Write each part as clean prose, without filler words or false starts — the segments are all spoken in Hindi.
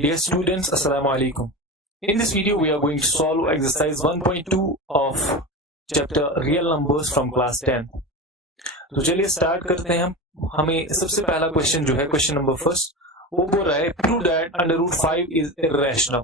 Dear students, Assalamu alaikum. In this video, we are going to solve exercise 1.2 of chapter Real Numbers from class 10. तो चलिए स्टार्ट करते हैं हम. हमें सबसे पहला क्वेश्चन जो है, क्वेश्चन नंबर फर्स्ट, वो बोल रहा है प्रूव दैट √5 इज इर्रेशनल.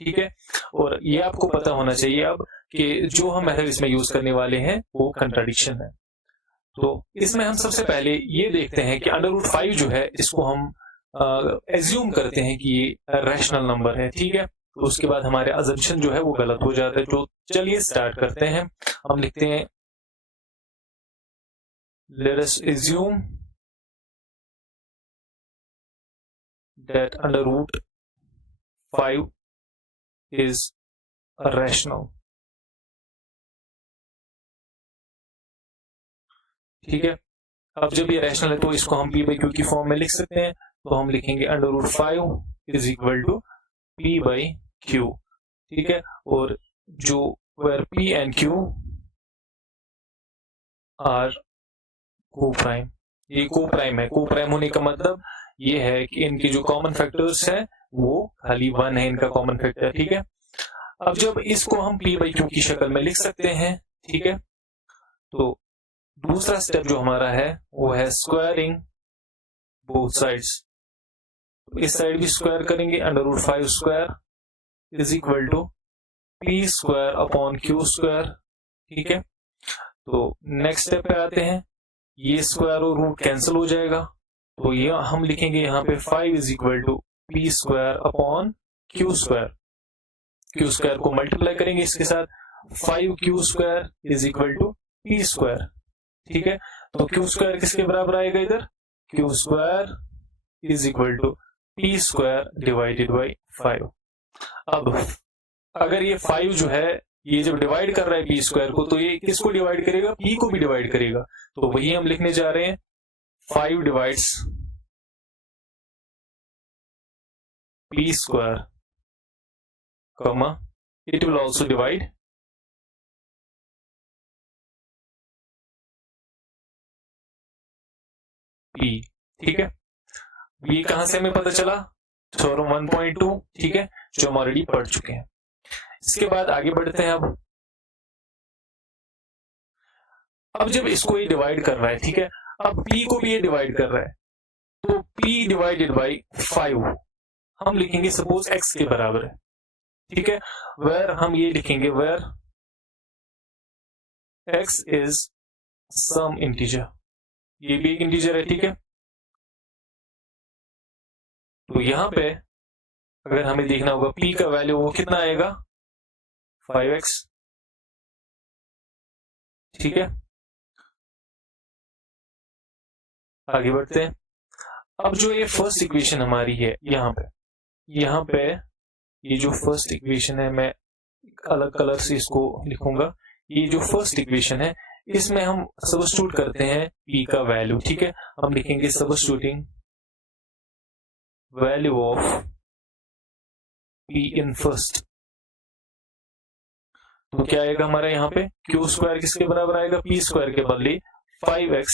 ठीक है, और ये आपको पता होना चाहिए अब कि जो हम मेथड इसमें यूज करने वाले हैं वो कंट्राडिक्शन है. तो इसमें हम सबसे पहले ये देखते हैं कि √5 जो है इसको हम एज्यूम करते हैं कि ये रैशनल नंबर है. ठीक है, तो उसके बाद हमारे अजम्पशन जो है वो गलत हो जाता है. तो चलिए स्टार्ट करते हैं. हम लिखते हैं let us assume that √5 is rational. ठीक है, अब जब ये रैशनल है तो इसको हम p by q की फॉर्म में लिख सकते हैं. तो हम लिखेंगे √5 is equal to p by q. ठीक है, और जो where p and q are coprime, ये को प्राइम है. को प्राइम होने का मतलब ये है कि इनके जो कॉमन फैक्टर्स है वो खाली 1 है इनका कॉमन फैक्टर. ठीक है, अब जब इसको हम p by q की शक्ल में लिख सकते हैं. ठीक है, तो दूसरा स्टेप जो हमारा है वो है स्क्वायरिंग बोथ साइड्स. तो इस साइड भी स्क्वायर करेंगे. √5 square is equal to p square upon q square. ठीक है, तो नेक्स्ट स्टेप पे आते हैं. ये स्क्वायर और रूट कैंसिल हो जाएगा. तो ये हम लिखेंगे यहाँ पे 5 is equal to p square upon q स्क्वायर. q स्क्वायर को मल्टीप्लाई करेंगे इसके साथ. 5q square is equal to p square. ठीक है, तो q स्क्वायर किसके बराबर आएगा इधर? q square is equal to p square divided by 5. अब अगर ये 5 जो है ये जब डिवाइड कर रहा है p स्क्वायर को, तो ये किसको डिवाइड करेगा? p को भी डिवाइड करेगा. तो वही हम लिखने जा रहे हैं 5 divides p square comma it will also divide p. ठीक है, ये कहां से हमें पता चला? थ्योरम 1.2. ठीक है, जो हम ऑलरेडी पढ़ चुके हैं. इसके बाद आगे बढ़ते हैं. अब जब इसको ये डिवाइड कर रहा है, ठीक है, अब p को भी ये डिवाइड कर रहा है, तो p डिवाइडेड बाई 5 हम लिखेंगे सपोज x के बराबर है. ठीक है, वेयर हम ये लिखेंगे where x is some integer. ये भी एक इंटीजर है. ठीक है, तो यहां पे अगर हमें देखना होगा p का वैल्यू वो कितना आएगा? 5x. ठीक है, आगे बढ़ते हैं. अब जो ये फर्स्ट इक्वेशन हमारी है यहाँ पे ये जो फर्स्ट इक्वेशन है, मैं अलग कलर से इसको लिखूंगा. ये जो फर्स्ट इक्वेशन है इसमें हम सबस्टिट्यूट करते हैं p का वैल्यू. ठीक है, हम लिखेंगे substituting value of p in first. तो क्या आएगा हमारा यहाँ पे? q स्क्वायर किसके बराबर आएगा? p स्क्वायर के बदले 5x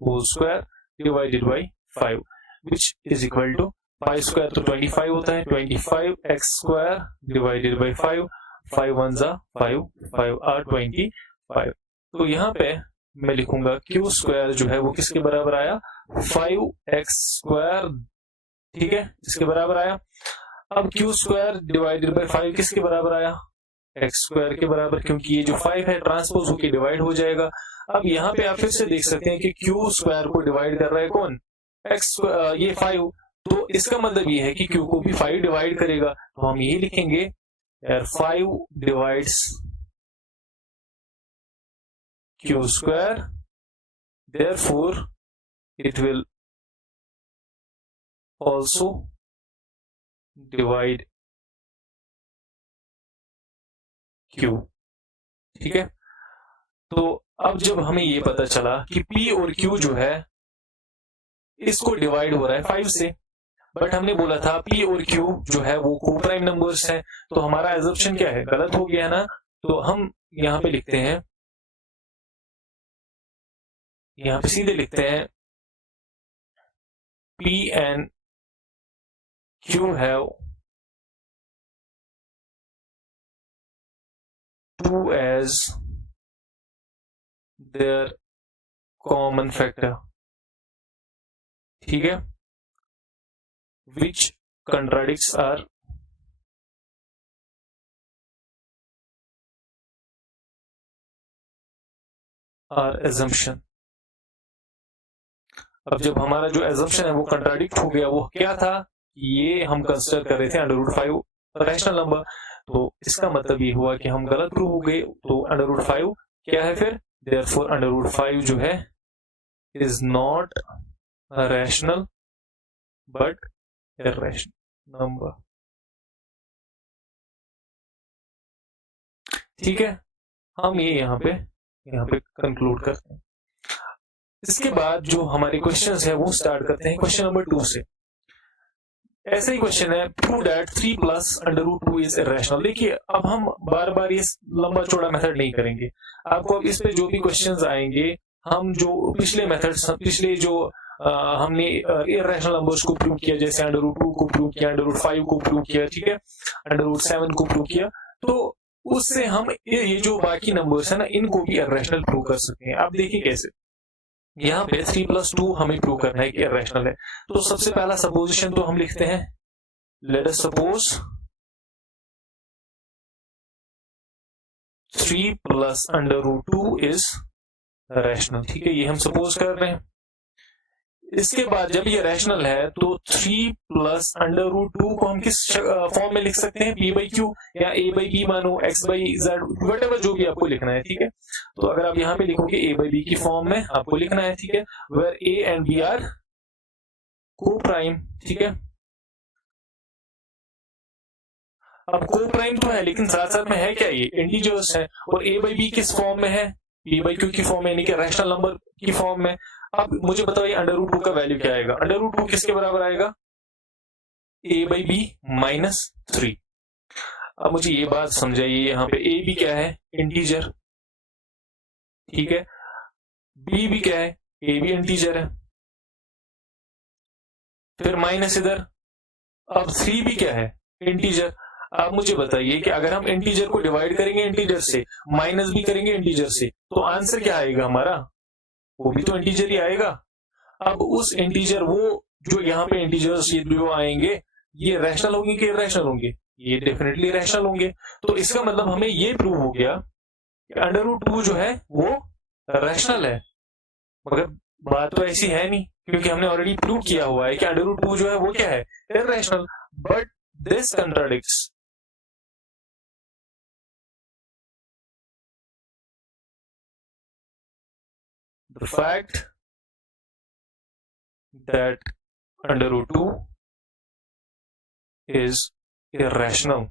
whole square divided by 5 which is equal to 5 square तो 25 होता है. 25x square divided by 5. 5 1 जा 5, 5 आर 25. तो यहाँ पे मैं लिखूंगा q स्क्वायर जो है वो किसके बराबर आया? 5x square. ठीक है, इसके बराबर आया. अब q स्क्वायर डिवाइडेड बाई 5 किसके बराबर आया? x स्क्वायर के बराबर, क्योंकि ये जो 5 है ट्रांसपोज होकर डिवाइड हो जाएगा. अब यहाँ पे आप फिर से देख सकते हैं कि q स्क्वायर को डिवाइड कर रहा है कौन? x. ये 5, तो इसका मतलब ये है कि q को भी 5 डिवाइड करेगा. तो हम ये लिखेंगे यार 5 divides q square, therefore it will also divide q. ठीक है, तो अब जब हमें ये पता चला कि p और q जो है इसको डिवाइड हो रहा है 5 से, बट हमने बोला था p और q जो है वो को प्राइम नंबर्स हैं, तो हमारा एजम्पशन क्या है? गलत हो गया ना. तो हम यहां पे लिखते हैं, यहां पे सीधे लिखते हैं p and q have two as their common factor, ठीक है, विच कंट्राडिक्ट्स आर assumption। अब जब हमारा जो एजम्पशन है वो कंट्राडिक्ट हो गया, वो क्या था, ये हम कंसिडर कर रहे थे √5 रैशनल नंबर, तो इसका मतलब ये हुआ कि हम गलत प्रूव हो गए। तो √5 क्या है फिर, देयरफॉर √5 जो है is not rational but irrational number, ठीक है। हम ये यहाँ पे कंक्लूड करते हैं। इसके बाद जो हमारे क्वेश्चंस है वो स्टार्ट करते हैं क्वेश्चन नंबर 2 से। ऐसा ही क्वेश्चन है, prove that 3 plus √2 is irrational. देखिए अब हम बार बार ये लंबा चौड़ा मेथड नहीं करेंगे, आपको अब इस पे जो भी क्वेश्चंस आएंगे, हम जो पिछले मेथड्स, पिछले जो हमने इर्रेशनल नंबर्स को प्रूव किया, जैसे √2 को प्रूव किया, √5 को प्रूव किया, ठीक है, √7 को प्रूव किया, तो उससे हम ये जो बाकी नंबर्स है ना, इनको भी इर्रेशनल प्रूव कर सकते हैं। आप देखिए कैसे, यहाँ पे 3 + 2 हमें प्रूव करना है कि इर्रेशनल है। तो सबसे पहला सपोजिशन तो हम लिखते हैं, late us suppose 3 + √2 is rational, ठीक है, ये हम सपोज कर रहे हैं। इसके बाद जब ये रैशनल है तो 3 + √2 को हम किस फॉर्म में लिख सकते हैं, p/q या a/b मानो, x/z, वटेवर जो भी आपको लिखना है, ठीक है। तो अगर आप यहाँ पे लिखोगे a/b की फॉर्म में आपको लिखना है, ठीक है, where a and b are coprime, ठीक है। अब को प्राइम तो है, लेकिन साथ साथ में है क्या, ये इंटीजर्स है, और a/b किस फॉर्म में है, p/q की फॉर्म में, यानी कि रैशनल नंबर की फॉर्म में। अब मुझे बताइए √2 का वैल्यू क्या आएगा, √2 किसके बराबर आएगा, a/b - 3। अब मुझे ये बात समझाइए, यहाँ पे a भी क्या है, इंटीजर, ठीक है, b भी क्या है, a भी इंटीजर है, फिर माइनस इधर, अब 3 भी क्या है, इंटीजर। अब मुझे बताइए कि अगर हम इंटीजर को डिवाइड करेंगे इंटीजर से, माइनस भी करेंगे इंटीजर से, तो आंसर क्या आएगा हमारा, वो भी तो इंटीजर ही आएगा। अब उस इंटीजर, वो जो यहाँ पे इंटीजर्स ये जो आएंगे, ये रैशनल होंगे कि इर्रेशनल होंगे, ये डेफिनेटली रैशनल होंगे। तो इसका मतलब हमें ये प्रूव हो गया कि √2 जो है वो रैशनल है। मगर बात तो ऐसी है नहीं, क्योंकि हमने ऑलरेडी प्रूव किया हुआ है कि √2 जो है वो क्या है, irrational. But this contradicts the fact that √2 is irrational,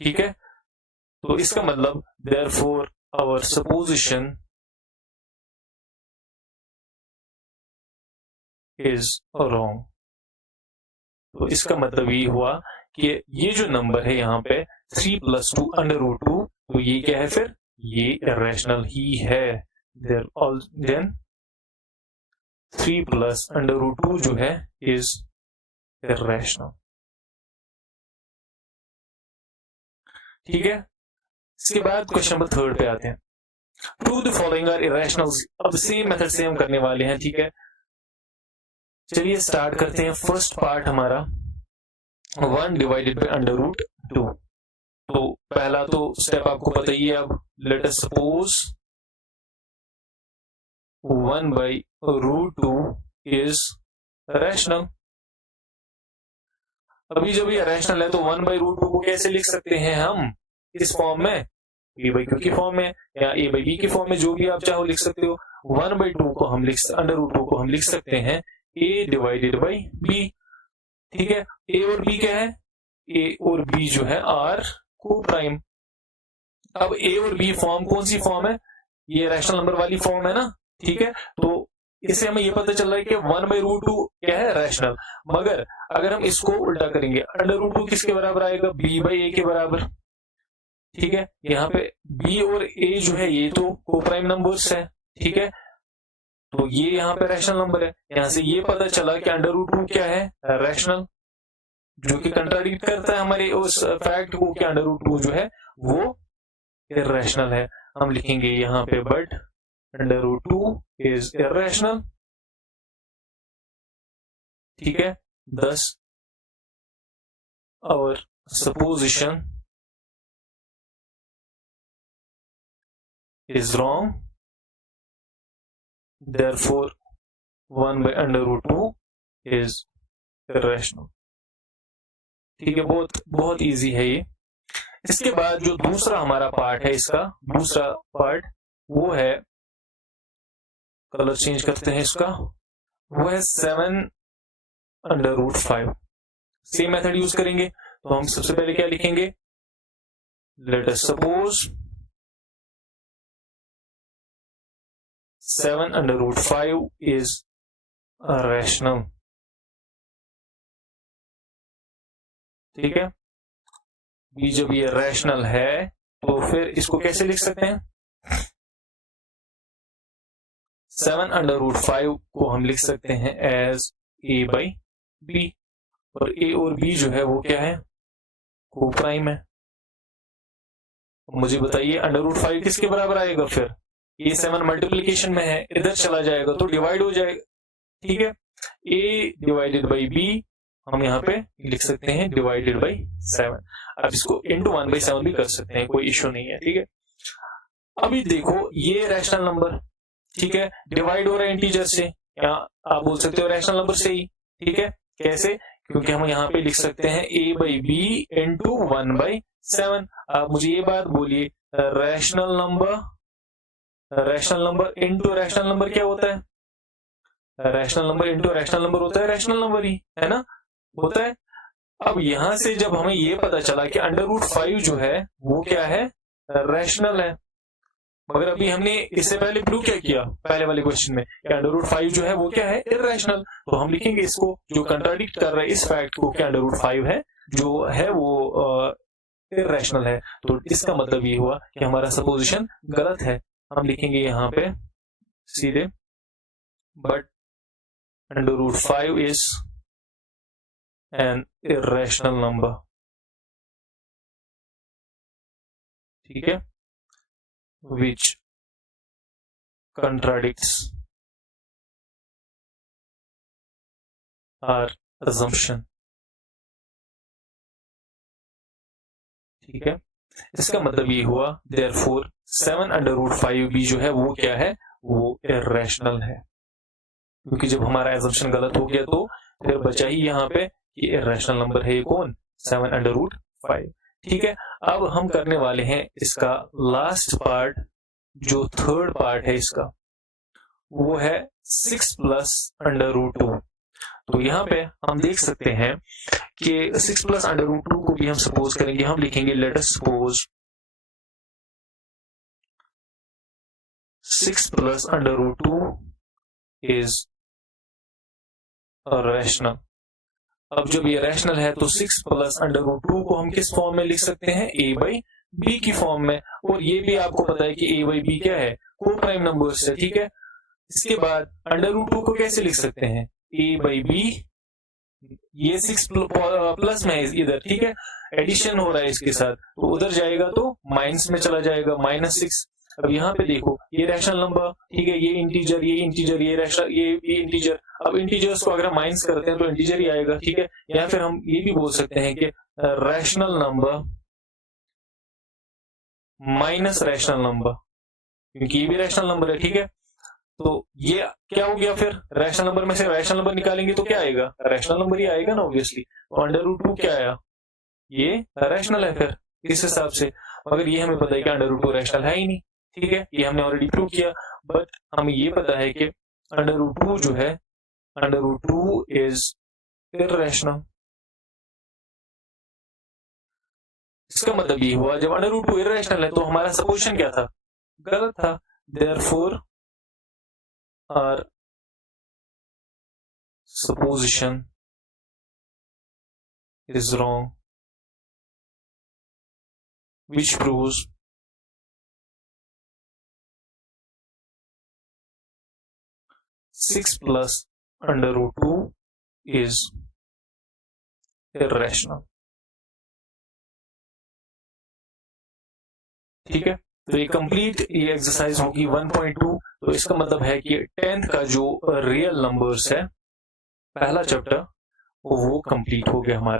ठीक है। तो इसका मतलब therefore our supposition is wrong। तो इसका मतलब ये हुआ कि ये जो नंबर है यहाँ पे 3 + 2 √2, तो ये क्या है, फिर ये इर्रेशनल ही है। देन 3 + √2 जो है इज इर्रेशनल, ठीक है। इसके बाद क्वेश्चन नंबर 3 पे आते हैं, प्रूव द फॉलोइंग आर इर्रेशनल्स। अब सेम मेथड से हम करने वाले हैं, ठीक है। चलिए स्टार्ट करते हैं। फर्स्ट पार्ट हमारा 1 / √2। तो पहला तो स्टेप आपको पता ही है। अब late us suppose 1/√2 is rational. अभी जब ये रैशनल है तो 1/√2 को कैसे लिख सकते हैं हम, इस फॉर्म में, p/q की फॉर्म में या a/b की फॉर्म में, जो भी आप चाहो लिख सकते हो। 1/2 को हम √2 को हम लिख सकते हैं a/b, ठीक है। a और b क्या है, a और b जो है आर को प्राइम। अब a और b फॉर्म कौन सी फॉर्म है, ये रैशनल नंबर वाली फॉर्म है ना, ठीक है। तो इससे हमें ये पता चल रहा है कि 1/√2 क्या है, रैशनल। मगर अगर हम इसको उल्टा करेंगे, √2 किसके बराबर आएगा, b/a के बराबर, ठीक है। यहाँ पे b और a जो है ये तो को प्राइम नंबर्स है, ठीक है। तो ये यहाँ पे रैशनल नंबर है। यहां से ये पता चला कि √2 क्या है, रैशनल। जो कि कंट्राडिक्ट करता है हमारे उस फैक्ट को कि अंडर रूट 2 जो है वो इर्रेशनल है। हम लिखेंगे यहाँ पे but under root 2 is irrational, ठीक है। thus our supposition is wrong, therefore 1 by under root 2 is irrational। ठीक है, बहुत बहुत इजी है ये। इसके बाद जो दूसरा हमारा पार्ट है, इसका दूसरा पार्ट वो है, कलर चेंज करते हैं इसका, वो है 7 under root 5। Same method use करेंगे। तो हम सबसे पहले क्या लिखेंगे, let us suppose 7 under root 5 is rational, ठीक है। ये जब ये रैशनल है तो फिर इसको कैसे लिख सकते हैं, 7 अंडर रूट 5 को हम लिख सकते हैं एज a बाई बी, और a और b जो है वो क्या है, को प्राइम है। मुझे बताइए अंडर रूट 5 किसके बराबर आएगा, फिर ये 7 मल्टीप्लीकेशन में है, इधर चला जाएगा तो डिवाइड हो जाएगा, ठीक है। a डिवाइडेड बाई b हम यहाँ पे लिख सकते हैं डिवाइडेड बाई 7। अब इसको इंटू 1 बाई 7 भी कर सकते हैं, कोई इश्यू नहीं है, ठीक है। अभी देखो ये रैशनल नंबर, ठीक है, डिवाइड हो रहा है इंटीजर से, या आप बोल सकते हो रैशनल नंबर से ही, ठीक है। कैसे, क्योंकि हम यहाँ पे लिख सकते हैं a by b into 1 by 7। आप मुझे ये बात बोलिए, rational number into rational number क्या होता है, rational number into rational number होता है रैशनल नंबर ही, है ना, होता है। अब यहां से जब हमें ये पता चला कि अंडर रूट 5 जो है वो क्या है, रैशनल है, मगर अभी हमने इससे पहले प्रूव क्या किया पहले वाले क्वेश्चन में कि अंडर रूट 5 जो है वो क्या है, इर्रेशनल। तो हम लिखेंगे इसको जो कंट्राडिक्ट कर रहा है इस फैक्ट को कि अंडर रूट 5 है जो है वो इर्रेशनल है। तो इसका मतलब ये हुआ कि हमारा सपोजिशन गलत है। हम लिखेंगे यहाँ पे सीधे, but under root 5 is an irrational number, ठीक है, which contradicts our assumption, ठीक है। इसका मतलब ये हुआ therefore 7 अंडर रूट 5b जो है वो क्या है, वो इर्रेशनल है, क्योंकि जब हमारा एजम्पशन गलत हो गया तो फिर बचा ही यहाँ पे कि इर्रेशनल नंबर है ये कौन, 7 अंडर रूट 5, ठीक है। अब हम करने वाले हैं इसका लास्ट पार्ट, जो थर्ड पार्ट है इसका, वो है 6 प्लस अंडर रूट 2। तो यहाँ पे हम देख सकते हैं कि 6 प्लस अंडर रूट 2 को भी हम सपोज करेंगे, हम लिखेंगे let us suppose 6 plus under root 2 is rational. अब जब ये रैशनल है तो 6 प्लस अंडर रूट 2 को हम किस फॉर्म में लिख सकते हैं, a बाई बी की फॉर्म में, और ये भी आपको पता है कि a बाई बी क्या है, को प्राइम नंबर से, ठीक है। इसके बाद अंडर रूट 2 को कैसे लिख सकते हैं, a बाई बी, ये 6 प्लस में है इधर, ठीक है, एडिशन हो रहा है इसके साथ, तो उधर जाएगा तो माइनस में चला जाएगा, -6। अब यहाँ पे देखो ये रैशनल नंबर, ठीक है, ये इंटीजर, ये रैशनल, ये इंटीजर। अब इंटीजर्स को अगर हम माइनस करते हैं तो इंटीजर ही आएगा, ठीक है। या फिर हम ये भी बोल सकते हैं कि rational number minus rational number, क्योंकि ये भी रैशनल नंबर है, ठीक है। तो ये क्या हो गया, फिर रैशनल नंबर में से रैशनल नंबर निकालेंगे तो क्या आएगा, रैशनल नंबर ही आएगा ना ऑब्वियसली। तो अंडर रूट 2 क्या आया, ये रैशनल है फिर इस हिसाब से, मगर ये हमें पता है कि अंडर रूट 2 रैशनल है ही नहीं, ठीक है, ये हमने ऑलरेडी प्रूव किया। बट हमें ये पता है कि अंडर रूट 2 जो है, अंडर रूट 2 इज इर्रेशनल। इसका मतलब ये हुआ जब अंडर रूट 2 इर्रेशनल है तो हमारा सपोजिशन क्या था, गलत था। Therefore our supposition is wrong, which proves six plus under root 2 is irrational. ठीक है, तो ये कंप्लीट ये एक्सरसाइज होगी 1.2। तो इसका मतलब है कि 10th का जो रियल नंबर्स है पहला चैप्टर वो कंप्लीट हो गया हमारा।